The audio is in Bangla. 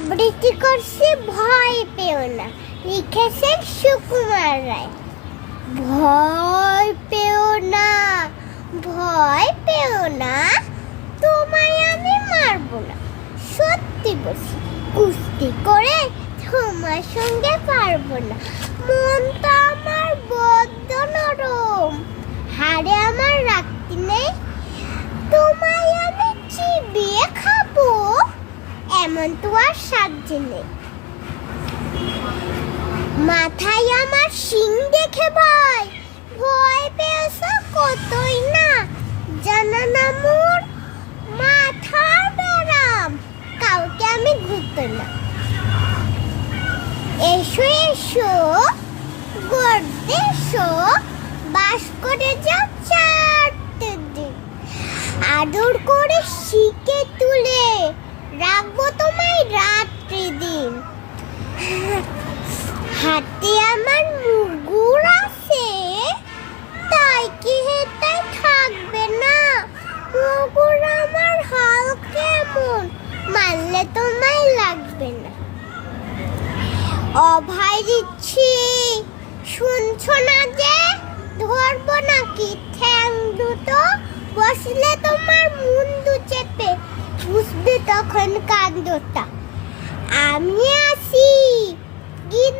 আবৃত্তি করছি ভয় পেও না, লিখেছেন সুকুমার রায়। ভয় পেও না, ভয় পেও না, তোমায় আমি মারবো না। সত্যি বলছি, কুস্তি করে তোমার সঙ্গে পারবো না। মনটা আমার বড্ড নরম, হাড়ে আমার রাখতে নেই। তোমায় আমি চিবিয়ে খাবো, এমন তো আর সাধ্য নেই। মাথায় আমার শিং দেখে ভয়, ভয় পেয়েছো কতই না। জানা না মোর মাথার ব্যারাম, কাউকে আমি ঘুরতে না। এসো এসো গর্দে এসো, বাস করে যাও চারটে দিন। আদর করে শিকে তুলে রাখবো তোমায় রাত্রি দিন। হাতে আমার মুগুর আছে, তাই কি হেতায় থাকবে না। মুগুর আমার হাল কেমন, মারলে তোমায় লাগবে না। অভয় দিচ্ছি শুনছো না যে, ধরবো নাকি ঠ্যাং দুটো। বসলে তোমার মুন্ডু চেপে, বুঝবে তখন কাণ্ডটা। আমি আসি, গিয়ে